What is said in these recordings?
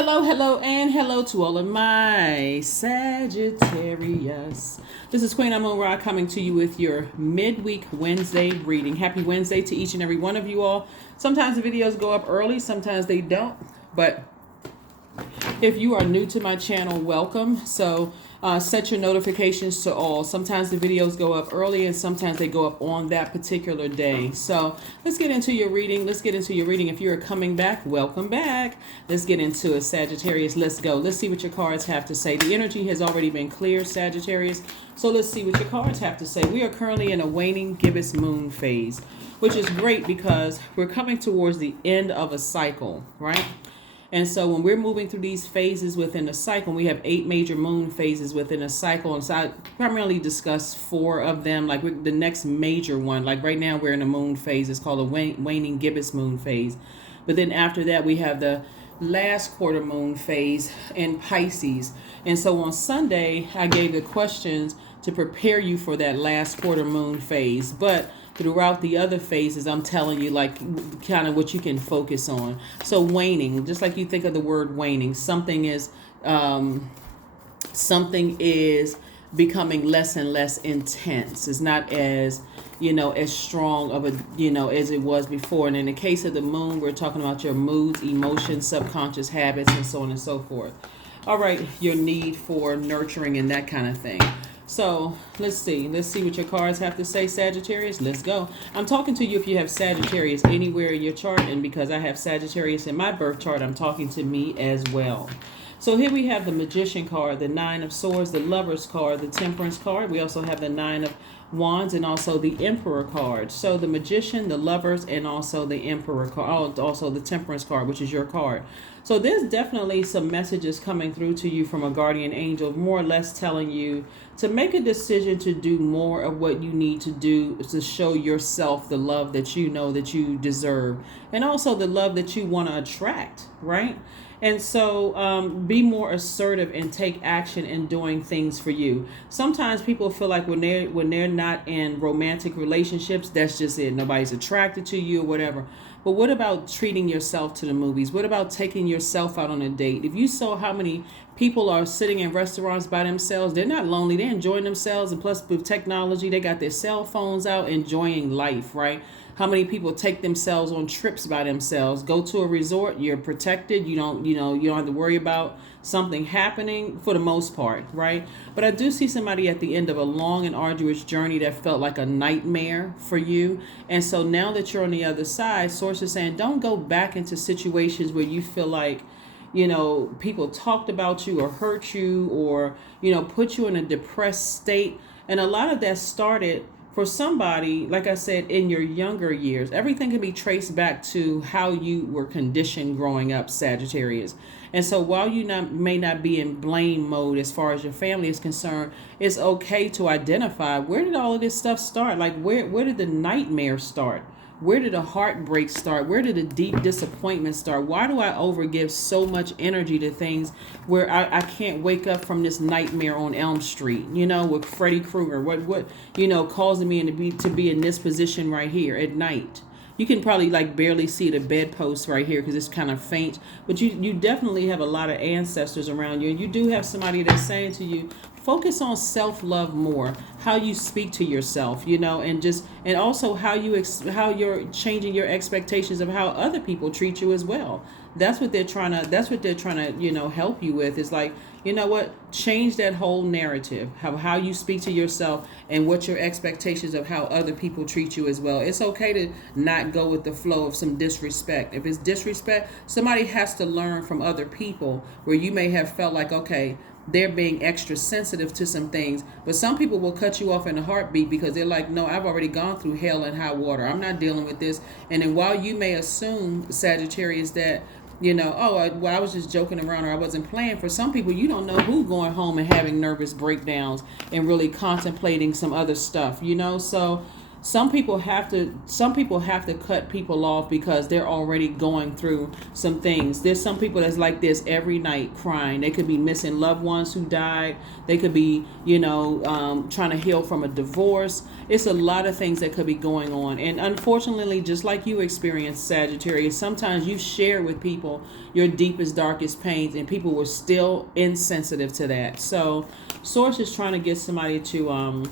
Hello, and hello to all of my Sagittarius. This is Queen Amun Ra coming to you with your midweek Wednesday reading. Happy Wednesday to each and every one of you all. Sometimes the videos go up early, sometimes they don't. But if you are new to my channel, welcome. So set your notifications to all. Sometimes the videos go up early and sometimes they go up on that particular day. So let's get into your reading. If you are coming back, welcome back. Let's get into it, Sagittarius. Let's go. Let's see what your cards have to say. The energy has already been cleared, Sagittarius. So let's see what your cards have to say. We are currently in a waning gibbous moon phase, which is great because we're coming towards the end of a cycle, right? And so when we're moving through these phases within a cycle, we have 8 major moon phases within a cycle. And so I primarily discuss 4 of them. Like the next major one, like right now we're in a moon phase. It's called a waning gibbous moon phase. But then after that, we have the last quarter moon phase in Pisces. And so on Sunday, I gave the questions to prepare you for that last quarter moon phase. But throughout the other phases, I'm telling you like kind of what you can focus on. So waning, just like you think of the word waning, something is becoming less and less intense. It's not as, as strong of a, as it was before. And in the case of the moon, we're talking about your moods, emotions, subconscious habits, and so on and so forth. All right, your need for nurturing and that kind of thing. So let's see what your cards have to say, Sagittarius. Let's go. I'm talking to you if you have Sagittarius anywhere in your chart, and because I have Sagittarius in my birth chart, I'm talking to me as well. So here we have the Magician card, the 9 of Swords, the Lovers card, the Temperance card. We also have the 9 of Wands and also the Emperor card. So the Magician, the Lovers, and also the Emperor card, also the Temperance card, which is your card. So there's definitely some messages coming through to you from a guardian angel, more or less telling you to make a decision to do more of what you need to do to show yourself the love that you know that you deserve, and also the love that you want to attract, right? And so be more assertive and take action in doing things for you. Sometimes people feel like when they're not in romantic relationships, that's just it. Nobody's attracted to you or whatever. But what about treating yourself to the movies? What about taking yourself out on a date? If you saw how many people are sitting in restaurants by themselves, they're not lonely. They're enjoying themselves. And plus with technology, they got their cell phones out enjoying life, right? How many people take themselves on trips by themselves, go to a resort, you're protected. You don't have to worry about something happening for the most part, right? But I do see somebody at the end of a long and arduous journey that felt like a nightmare for you. And so now that you're on the other side, Source is saying, don't go back into situations where you feel like, people talked about you or hurt you or, put you in a depressed state. And a lot of that started for somebody, like I said, in your younger years. Everything can be traced back to how you were conditioned growing up, Sagittarius. And so while you may not be in blame mode as far as your family is concerned, it's okay to identify, where did all of this stuff start? Like where did the nightmare start? Where did the heartbreak start? Where did the deep disappointment start? Why do I overgive so much energy to things where I can't wake up from this nightmare on Elm Street, with Freddy Krueger? What causing me to be in this position right here at night? You can probably barely see the bedpost right here because it's kind of faint, but you definitely have a lot of ancestors around you, and you do have somebody that's saying to you, focus on self-love more, how you speak to yourself, and also how you're changing your expectations of how other people treat you as well. That's what they're trying to help you with. Is like, change that whole narrative, how you speak to yourself and what your expectations of how other people treat you as well. It's okay to not go with the flow of some disrespect. If it's disrespect, somebody has to learn from other people where you may have felt like, okay, they're being extra sensitive to some things, but some people will cut you off in a heartbeat because they're like, no, I've already gone through hell and high water. I'm not dealing with this. And then while you may assume, Sagittarius, that I was just joking around or I wasn't playing. For some people, you don't know who going home and having nervous breakdowns and really contemplating some other stuff, So some people have to cut people off because they're already going through some things. There's some people that's like this every night crying. They could be missing loved ones who died. They could be, trying to heal from a divorce. It's a lot of things that could be going on. And unfortunately, just like you experienced, Sagittarius, sometimes you share with people your deepest, darkest pains, and people were still insensitive to that. So Source is trying to get somebody to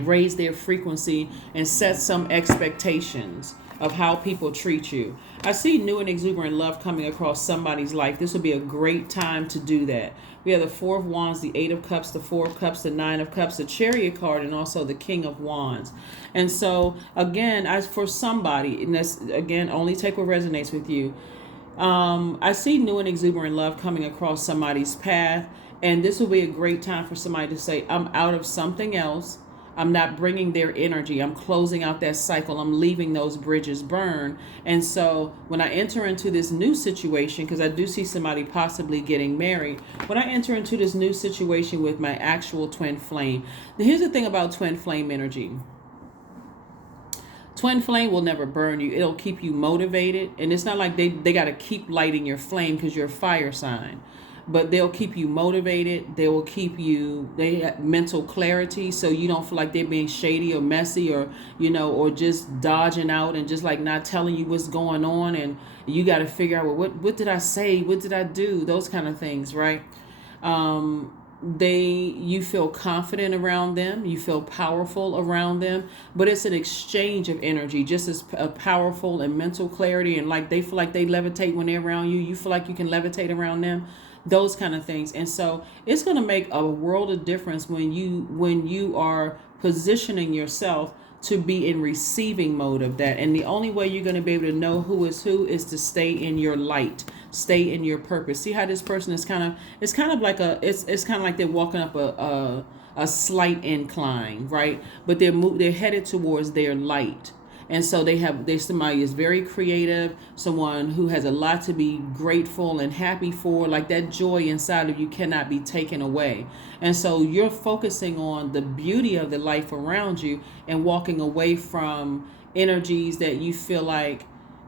raise their frequency and set some expectations of how people treat you. I see new and exuberant love coming across somebody's life. This would be a great time to do that. We have the Four of Wands, the Eight of Cups, the Four of Cups, the Nine of Cups, the Chariot card, and also the King of Wands. And so, again, as for somebody, and that's, again, only take what resonates with you. I see new and exuberant love coming across somebody's path. And this will be a great time for somebody to say, I'm out of something else. I'm not bringing their energy. I'm closing out that cycle. I'm leaving those bridges burn. And so when I enter into this new situation, because I do see somebody possibly getting married, when I enter into this new situation with my actual twin flame, here's the thing about twin flame energy. Twin flame will never burn you. It'll keep you motivated. And it's not like they got to keep lighting your flame because you're a fire sign. But they'll keep you motivated. They will keep you, they have mental clarity, so you don't feel like they're being shady or messy or, or just dodging out and just like not telling you what's going on. And you got to figure out, well, what did I say? What did I do? Those kind of things, right? You feel confident around them. You feel powerful around them. But it's an exchange of energy, just as powerful and mental clarity. And like they feel like they levitate when they're around you. You feel like you can levitate around them. Those kind of things. And so it's going to make a world of difference when you are positioning yourself to be in receiving mode of that. And the only way you're going to be able to know who is to stay in your light, stay in your purpose. See how this person is it's kind of like they're walking up a slight incline, right? But they're headed towards their light. And so there's somebody is very creative, someone who has a lot to be grateful and happy for. Like that joy inside of you cannot be taken away. And so you're focusing on the beauty of the life around you and walking away from energies that you feel like,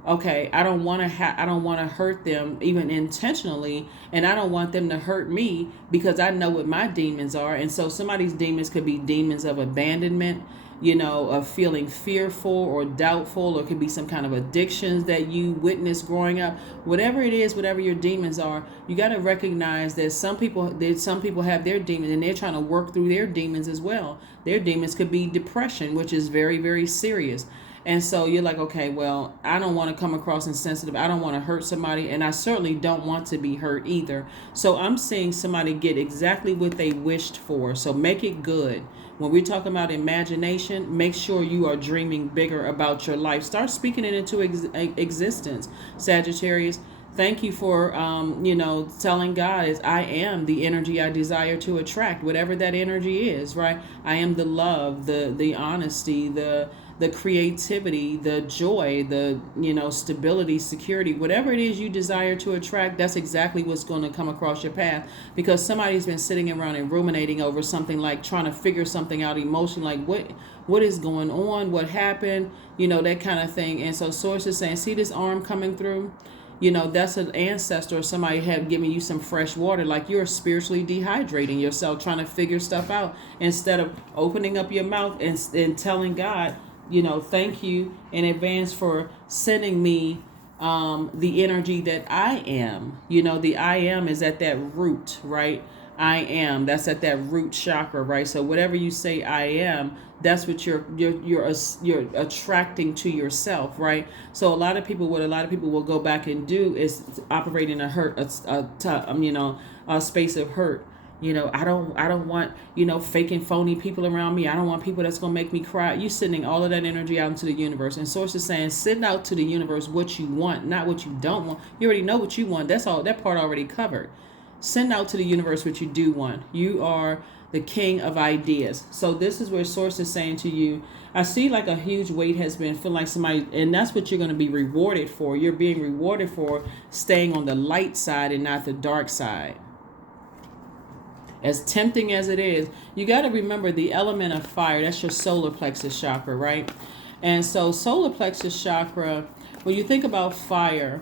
okay, I don't want to hurt them even intentionally, and I don't want them to hurt me because I know what my demons are. And so somebody's demons could be demons of abandonment, of feeling fearful or doubtful, or it could be some kind of addictions that you witnessed growing up. Whatever it is, whatever your demons are, you got to recognize that some people have their demons and they're trying to work through their demons as well. Their demons could be depression, which is very, very serious. And so you're like, okay, well, I don't want to come across insensitive. I don't want to hurt somebody, and I certainly don't want to be hurt either. So I'm seeing somebody get exactly what they wished for. So make it good. When we're talking about imagination, make sure you are dreaming bigger about your life. Start speaking it into existence, Sagittarius. Thank you for, telling God is I am the energy I desire to attract, whatever that energy is, right? I am the love, the honesty, the creativity, the joy, the, stability, security, whatever it is you desire to attract, that's exactly what's going to come across your path. Because somebody's been sitting around and ruminating over something, like trying to figure something out emotionally, like what is going on, what happened, that kind of thing. And so Source is saying, see this arm coming through? That's an ancestor or somebody have given you some fresh water, like you're spiritually dehydrating yourself, trying to figure stuff out instead of opening up your mouth and telling God, thank you in advance for sending me the energy that I am. The I am is at that root, right? I am. That's at that root chakra, right? So whatever you say I am, that's what you're attracting to yourself, right? So what a lot of people will go back and do is operate in a space of hurt. I don't want, fake and phony people around me. I don't want people that's going to make me cry. You're sending all of that energy out into the universe. And Source is saying, send out to the universe what you want, not what you don't want. You already know what you want. That's all, that part already covered. Send out to the universe what you do want. You are the king of ideas. So this is where Source is saying to you, I see like a huge weight has been feeling like somebody, and that's what you're going to be rewarded for. You're being rewarded for staying on the light side and not the dark side. As tempting as it is, you got to remember the element of fire. That's your solar plexus chakra, right? And so solar plexus chakra, when you think about fire,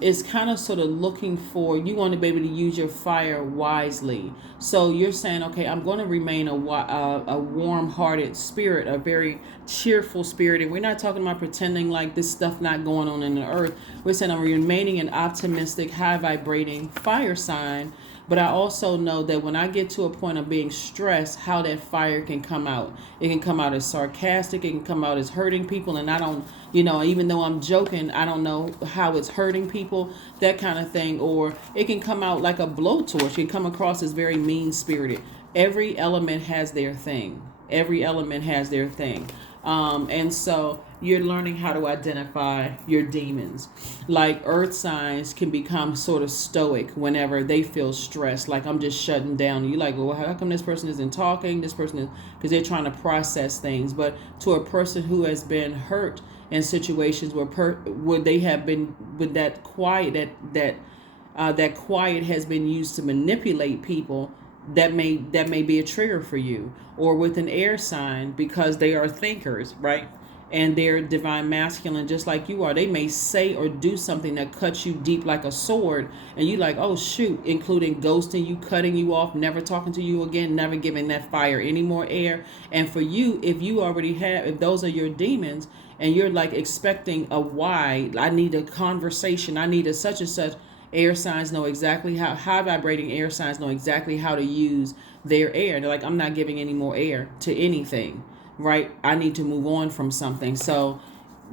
is kind of sort of looking for, you want to be able to use your fire wisely. So you're saying, okay, I'm going to remain a warm-hearted spirit, a very cheerful spirit. And we're not talking about pretending like this stuff not going on in the earth. We're saying I'm remaining an optimistic, high-vibrating fire sign. But I also know that when I get to a point of being stressed, how that fire can come out. It can come out as sarcastic. It can come out as hurting people. And I don't, even though I'm joking, I don't know how it's hurting people, that kind of thing. Or it can come out like a blowtorch. It can come across as very mean-spirited. Every element has their thing. Every element has their thing. And so you're learning how to identify your demons. Like earth signs can become sort of stoic whenever they feel stressed. Like, I'm just shutting down. You're like, well, how come this person isn't talking? This person is, because they're trying to process things. But to a person who has been hurt in situations where they have been with that quiet, that quiet has been used to manipulate people, that may be a trigger for you. Or with an air sign, because they are thinkers, right? And they're divine masculine, just like you are. They may say or do something that cuts you deep like a sword, and you like, oh shoot, including ghosting you, cutting you off, never talking to you again, never giving that fire any more air. And for you, if those are your demons, and you're like expecting a why, I need a conversation, I need a such and such. Air signs know exactly how, high vibrating air signs know exactly how to use their air. They're like, I'm not giving any more air to anything, right? I need to move on from something. So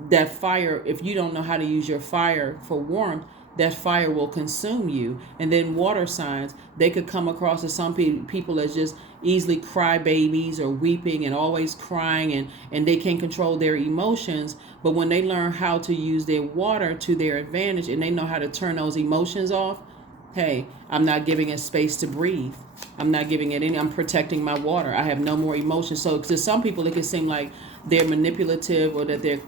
that fire, if you don't know how to use your fire for warmth, that fire will consume you. And then water signs, they could come across as some people as just easily crybabies or weeping and always crying, and they can't control their emotions. But when they learn how to use their water to their advantage and they know how to turn those emotions off, hey, I'm not giving it space to breathe. I'm not giving it any, I'm protecting my water. I have no more emotion. So to some people, it can seem like they're manipulative or that they're,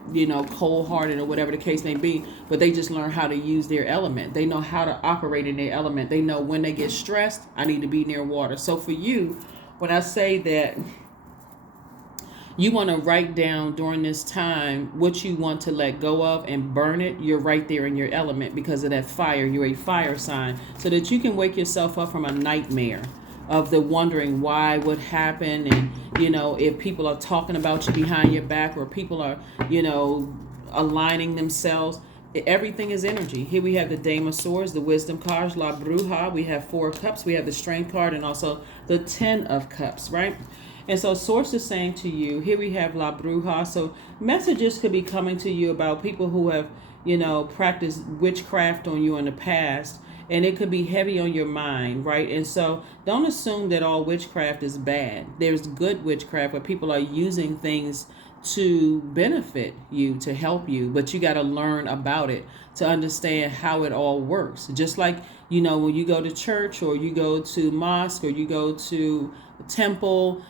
cold-hearted or whatever the case may be, but they just learn how to use their element. They know how to operate in their element. They know when they get stressed, I need to be near water. So for you, when I say that you want to write down during this time what you want to let go of and burn it, you're right there in your element because of that fire. You're a fire sign, so that you can wake yourself up from a nightmare of the wondering why, what happened, and if people are talking about you behind your back, or people are aligning themselves. Everything is energy. Here we have the Dame of Swords, the Wisdom card, La Bruja. We have 4 cups. We have the Strength card, and also the 10 of cups, right? And so Source is saying to you, here we have La Bruja. So messages could be coming to you about people who have, practiced witchcraft on you in the past. And it could be heavy on your mind, right? And so don't assume that all witchcraft is bad. There's good witchcraft where people are using things to benefit you, to help you, but you got to learn about it to understand how it all works. Just like, when you go to church or you go to mosque or you go to temple,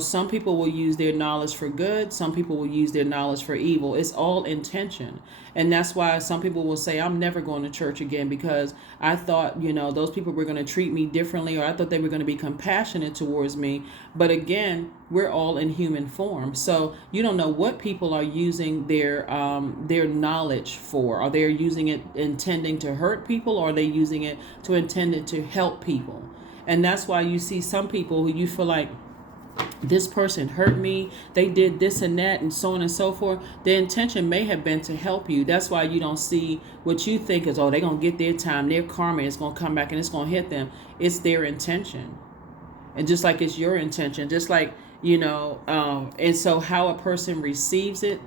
some people will use their knowledge for good. Some people will use their knowledge for evil. It's all intention. And that's why some people will say, I'm never going to church again because I thought, those people were going to treat me differently, or I thought they were going to be compassionate towards me. But again, we're all in human form. So you don't know what people are using their knowledge for. Are they using it intending to hurt people, or are they using it to intend it to help people? And that's why you see some people who you feel like, this person hurt me, they did this and that, and so on and so forth. The intention may have been to help you. That's why you don't see what you think is, they're going to get their time, their karma is going to come back and it's going to hit them. It's their intention. And just like it's your intention, just like, and so how a person receives it,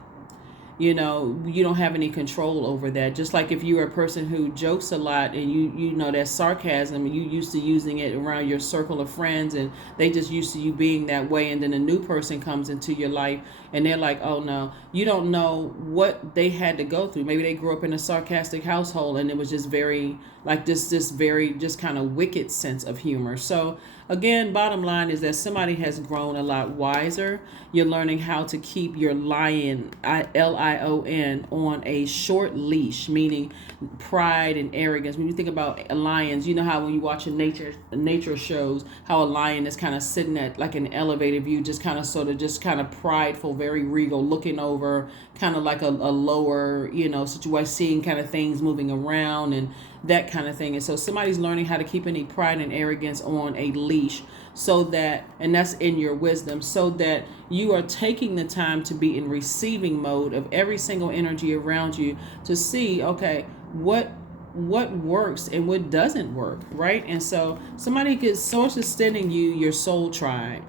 you don't have any control over that. Just like if you're a person who jokes a lot and you know that's sarcasm, and you used to using it around your circle of friends, and they just used to you being that way, and then a new person comes into your life and they're like, oh no, you don't know what they had to go through. Maybe they grew up in a sarcastic household and it was just very like this very just kind of wicked sense of humor. So again, bottom line is that somebody has grown a lot wiser. You're learning how to keep your lion, on a short leash, meaning pride and arrogance. When you think about lions, you know how when you watch nature shows, how a lion is kind of sitting at like an elevated view, just kind of just kind of prideful, very regal, looking over kind of like a lower, situation, seeing kind of things moving around and that kind of thing. And so somebody's learning how to keep any pride and arrogance on a leash, so that, and that's in your wisdom, so that you are taking the time to be in receiving mode of every single energy around you, to see, okay, what works and what doesn't work, right? And so somebody could source is sending you your soul tribe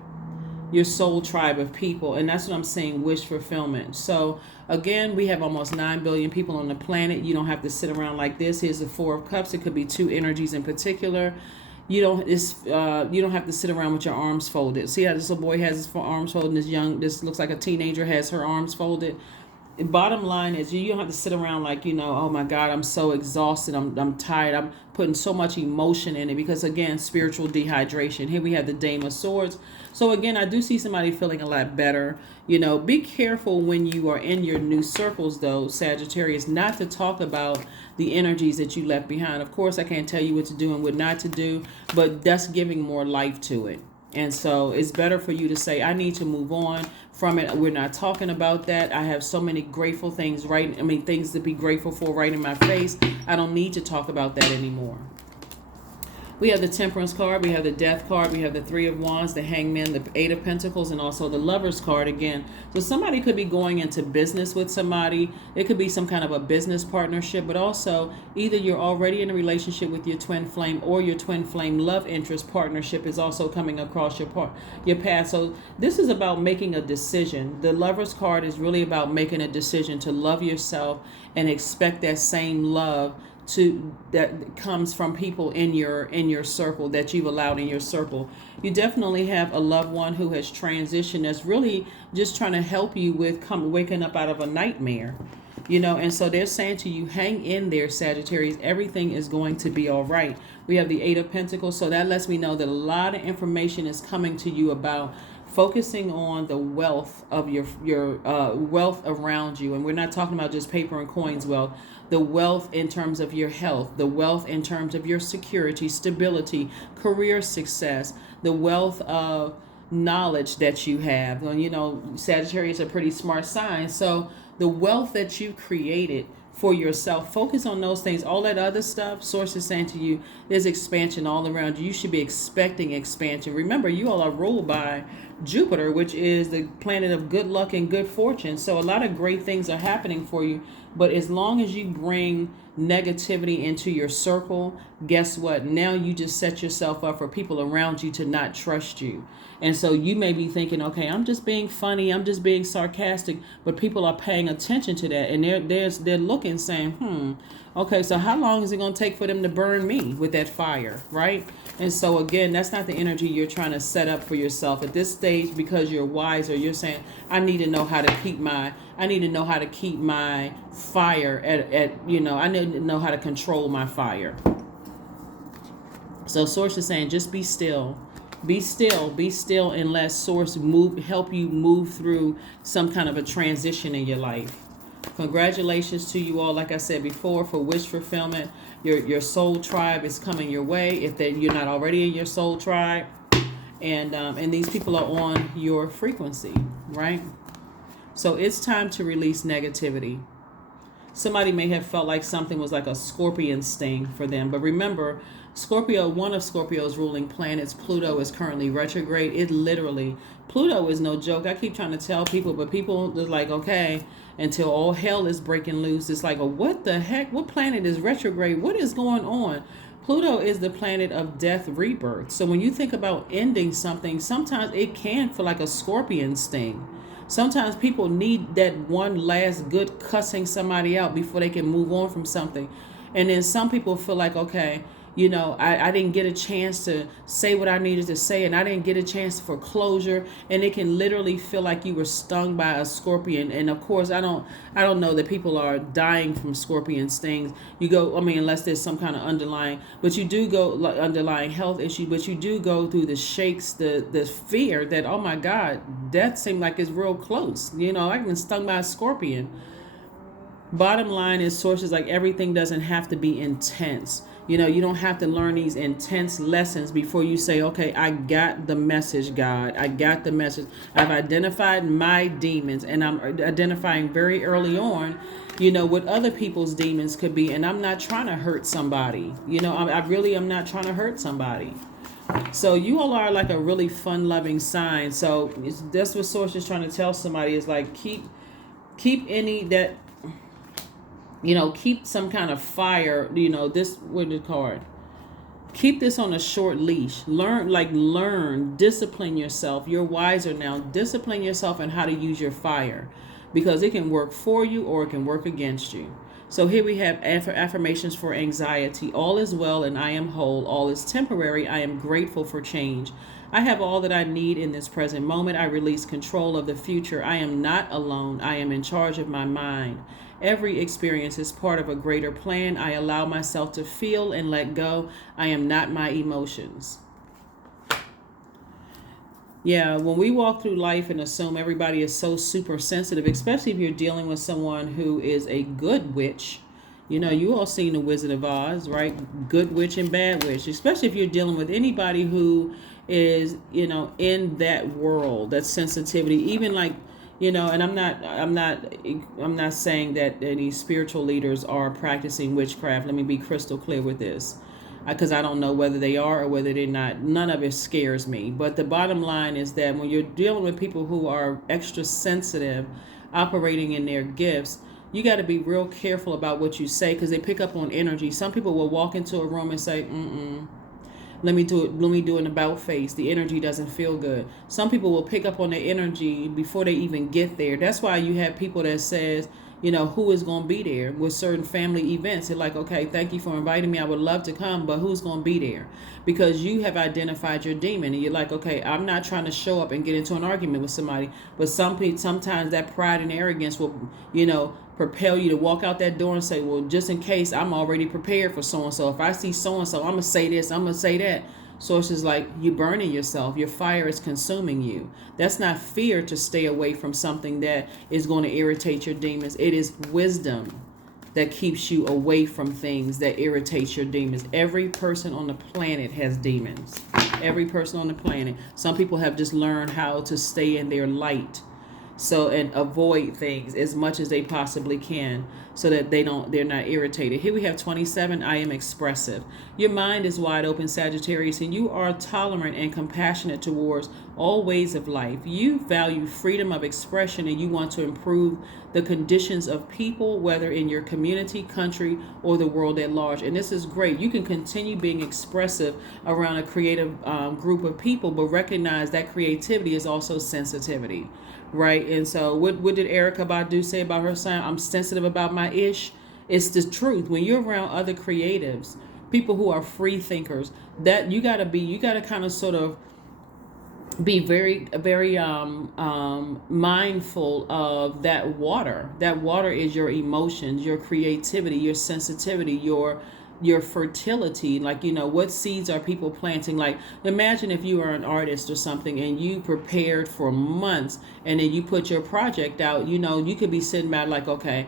of people, and that's what I'm saying, wish fulfillment. So again, we have almost 9 billion people on the planet. You don't have to sit around like this. Here's the Four of Cups. It could be two energies in particular. You don't have to sit around with your arms folded. See how this little boy has his arms folded, and this looks like a teenager has her arms folded. Bottom line is you don't have to sit around like, oh my God, I'm so exhausted, I'm tired, I'm putting so much emotion in it, because again, spiritual dehydration. Here we have the Dame of Swords. So again, I do see somebody feeling a lot better. Be careful when you are in your new circles though, Sagittarius, not to talk about the energies that you left behind. Of course, I can't tell you what to do and what not to do, but that's giving more life to it. And so it's better for you to say, I need to move on from it. We're not talking about that. I have so many grateful things, things to be grateful for right in my face. I don't need to talk about that anymore. We have the Temperance card, we have the Death card, we have the Three of Wands, the Hangman, the Eight of Pentacles, and also the Lovers card again. So somebody could be going into business with somebody. It could be some kind of a business partnership, but also either you're already in a relationship with your twin flame, or your twin flame love interest partnership is also coming across your path. So this is about making a decision. The Lovers card is really about making a decision to love yourself and expect that same love that comes from people in your circle, that you've allowed in your circle. You definitely have a loved one who has transitioned, that's really just trying to help you with waking up out of a nightmare, and so they're saying to you, hang in there, Sagittarius, everything is going to be all right. We have the Eight of Pentacles, so that lets me know that a lot of information is coming to you about focusing on the wealth of your wealth around you. And we're not talking about just paper and coins wealth, the wealth in terms of your health, the wealth in terms of your security, stability, career success, the wealth of knowledge that you have. Sagittarius is a pretty smart sign. So the wealth that you've created for yourself, focus on those things. All that other stuff, Source is saying to you, there's expansion all around you. You should be expecting expansion. Remember, you all are ruled by Jupiter, which is the planet of good luck and good fortune. So a lot of great things are happening for you. But as long as you bring negativity into your circle, guess what? Now you just set yourself up for people around you to not trust you. And so you may be thinking, okay, I'm just being funny, I'm just being sarcastic, but people are paying attention to that, and they're looking, saying, okay, so how long is it going to take for them to burn me with that fire, right? And so again, that's not the energy you're trying to set up for yourself at this stage, because you're wiser. You're saying, I need to know how to keep my fire I need to know how to control my fire. So Source is saying, just be still. Be still, and let Source help you move through some kind of a transition in your life. Congratulations to you all, like I said before, for wish fulfillment. Your soul tribe is coming your way, if you're not already in your soul tribe. And these people are on your frequency, right? So it's time to release negativity. Somebody may have felt like something was like a scorpion sting for them. But remember, Scorpio, one of Scorpio's ruling planets, Pluto, is currently retrograde. Pluto is no joke. I keep trying to tell people, but people are like, okay, until all hell is breaking loose. It's like, what the heck? What planet is retrograde? What is going on? Pluto is the planet of death, rebirth. So when you think about ending something, sometimes it can feel like a scorpion sting. Sometimes people need that one last good cussing somebody out before they can move on from something. And then some people feel like, okay, I didn't get a chance to say what I needed to say, and I didn't get a chance for closure. And it can literally feel like you were stung by a scorpion. And of course, I don't know that people are dying from scorpion stings. You go, I mean, unless there's some kind of underlying, but you do go like underlying health issue, but you do go through the shakes, the fear that, oh my God, that seemed like it's real close. I've been stung by a scorpion. Bottom line is, sources like, everything doesn't have to be intense. You don't have to learn these intense lessons before you say, okay, I got the message, God. I got the message. I've identified my demons, and I'm identifying very early on, what other people's demons could be. And I'm not trying to hurt somebody. I really am not trying to hurt somebody. So you all are like a really fun-loving sign. So that's what Source is trying to tell somebody, is like, keep any that, keep some kind of fire, this with the card. Keep this on a short leash. Learn, discipline yourself. You're wiser now. Discipline yourself in how to use your fire, because it can work for you or it can work against you. So here we have affirmations for anxiety. All is well and I am whole. All is temporary. I am grateful for change. I have all that I need in this present moment. I release control of the future. I am not alone. I am in charge of my mind. Every experience is part of a greater plan. I allow myself to feel and let go. I am not my emotions. Yeah, when we walk through life and assume everybody is so super sensitive, especially if you're dealing with someone who is a good witch. You all seen The Wizard of Oz, right? Good witch and bad witch, especially if you're dealing with anybody who is, in that world, that sensitivity, even like, and I'm not saying that any spiritual leaders are practicing witchcraft. Let me be crystal clear with this, because I don't know whether they are or whether they're not. None of it scares me. But the bottom line is that when you're dealing with people who are extra sensitive, operating in their gifts, you got to be real careful about what you say, because they pick up on energy. Some people will walk into a room and say, let me do an about face. The energy doesn't feel good. Some people will pick up on the energy before they even get there. That's why you have people that says, who is going to be there with certain family events. They're like, okay, thank you for inviting me. I would love to come, but who's going to be there? Because you have identified your demon, and you're like, okay, I'm not trying to show up and get into an argument with somebody. But sometimes that pride and arrogance will, propel you to walk out that door and say, well, just in case, I'm already prepared for so-and-so. If I see so-and-so, I'm going to say this, I'm going to say that. Sources like, you burning yourself. Your fire is consuming you. That's not fear to stay away from something that is going to irritate your demons. It is wisdom that keeps you away from things that irritate your demons. Every person on the planet has demons. Every person on the planet. Some people have just learned how to stay in their light. And avoid things as much as they possibly can, so that they're not irritated. Here we have 27. I am expressive. Your mind is wide open, Sagittarius, and you are tolerant and compassionate towards all ways of life. You value freedom of expression, and you want to improve the conditions of people, whether in your community, country, or the world at large. And this is great. You can continue being expressive around a creative group of people, but recognize that creativity is also sensitivity. Right. And so what did Erykah Badu say about her sign? I'm sensitive about my ish. It's the truth. When you're around other creatives, people who are free thinkers, that you got to kind of sort of be very, very mindful of that water. That water is your emotions, your creativity, your sensitivity, your fertility. Like, what seeds are people planting? Like, imagine if you are an artist or something and you prepared for months, and then you put your project out. You could be sitting back like, okay,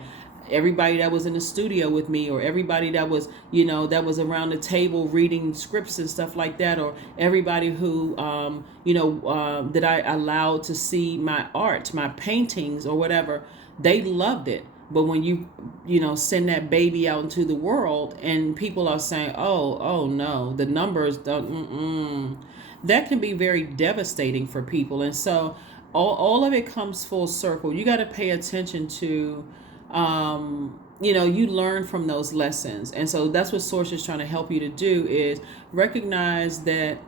everybody that was in the studio with me, or everybody that was around the table reading scripts and stuff like that, or everybody who that I allowed to see my art, my paintings or whatever, they loved it. But when you send that baby out into the world and people are saying, oh no, the numbers don't, that can be very devastating for people. And so all of it comes full circle. You got to pay attention to, you learn from those lessons. And so that's what Source is trying to help you to do, is recognize that,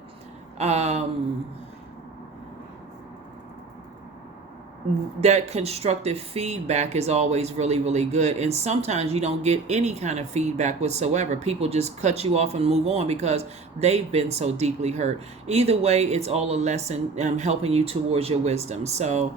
that constructive feedback is always really, really good. And sometimes you don't get any kind of feedback whatsoever. People just cut you off and move on because they've been so deeply hurt. Either way, it's all a lesson helping you towards your wisdom. So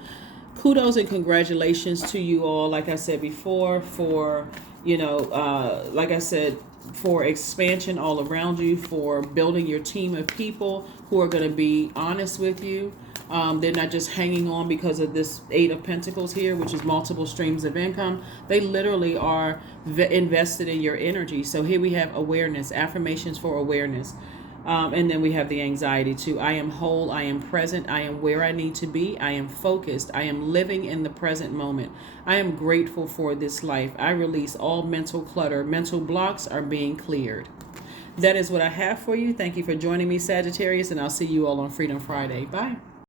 kudos and congratulations to you all, like I said before, for, like I said, for expansion all around you, for building your team of people who are going to be honest with you. They're not just hanging on because of this Eight of Pentacles here, which is multiple streams of income. They literally are invested in your energy. So here we have awareness, affirmations for awareness. And then we have the anxiety too. I am whole. I am present. I am where I need to be. I am focused. I am living in the present moment. I am grateful for this life. I release all mental clutter. Mental blocks are being cleared. That is what I have for you. Thank you for joining me, Sagittarius, and I'll see you all on Freedom Friday. Bye.